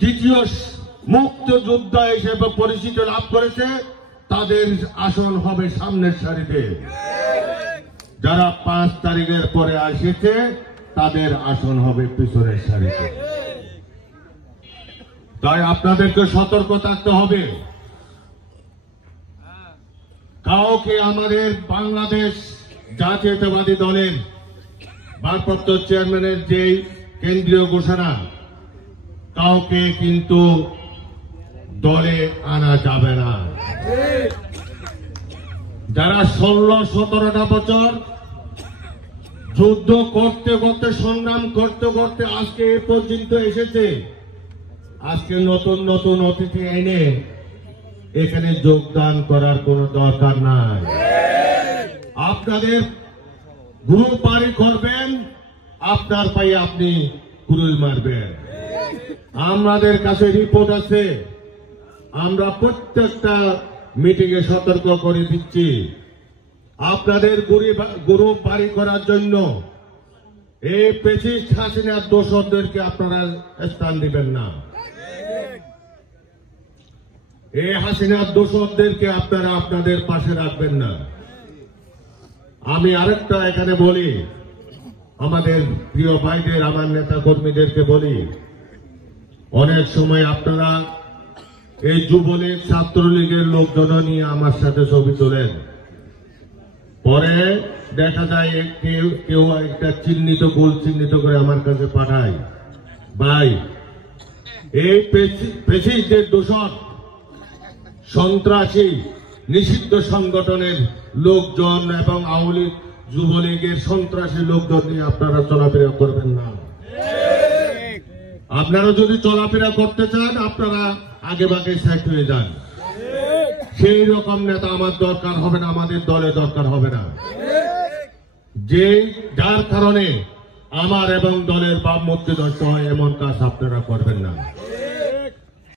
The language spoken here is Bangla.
দ্বিতীয় মুক্তিযোদ্ধা হিসেবে পরিচিতি লাভ করেছে, তাদের আসন হবে সামনের সারিতে। যারা 5 তারিখের পরে এসেছে তাদের আসন হবে পিছনের সারিতে। তাই আপনাদেরকে সতর্ক থাকতে হবে। কাউকে আমাদের বাংলাদেশ জাতীয়তাবাদী দলের ভারপ্রাপ্ত চেয়ারম্যানের যে কেন্দ্রীয় ঘোষণা, কাউকে কিন্তু দলে আনা যাবে না। যারা 16-17টা বছর যুদ্ধ করতে করতে, সংগ্রাম করতে করতে আজকে এ পর্যন্ত এসেছে, আজকে নতুন নতুন অতিথি এনে এখানে যোগদান করার কোনো দরকার নাই। আপনাদের গ্রুপ বাড়ি করবেন, আপনার পায়ে আপনি কুড়ুল মারবেন। আমাদের কাছে রিপোর্ট আছে, আমরা প্রত্যেকটা মিটিং এ সতর্ক করে দিচ্ছি, আপনাদের গ্রুপ বাড়ি করার জন্য এই ফ্যাসিস্ট হাসিনার দোসরদেরকে আপনারা স্থান দিবেন না। এই হাসিনার দোসরদেরকে আপনারা আপনাদের পাশে রাখবেন না। আমি আরেকটা এখানে বলি, আমাদের প্রিয় ভাইদের, আমার নেতা কর্মীদেরকে বলি, অনেক সময় আপনারা এই যুবলীগ ছাত্রলীগের লোকজন নিয়ে আমার সাথে ছবি তোলেন, পরে দেখা যায় কেউ একটা চিহ্নিত গোল চিহ্নিত করে আমার কাছে পাঠায়। ভাই, এই ফ্যাসিস্টদের দোষর সন্ত্রাসী নিষিদ্ধ সংগঠনের লোকজন এবং আওয়ামী লীগ যুবলীগের সন্ত্রাসী লোকজন নিয়ে আপনারা চলাফেরা করবেন না। আপনারা যদি চলাফেরা করতে চান, আপনারা আগে ভাগে সাইড হয়ে যান। সেই রকম নেতা আমার দরকার হবে না, আমাদের দলে দরকার হবে না, যে যার কারণে আমার এবং দলের ভাবমূর্তি নষ্ট হয়, এমন কাজ আপনারা করবেন না।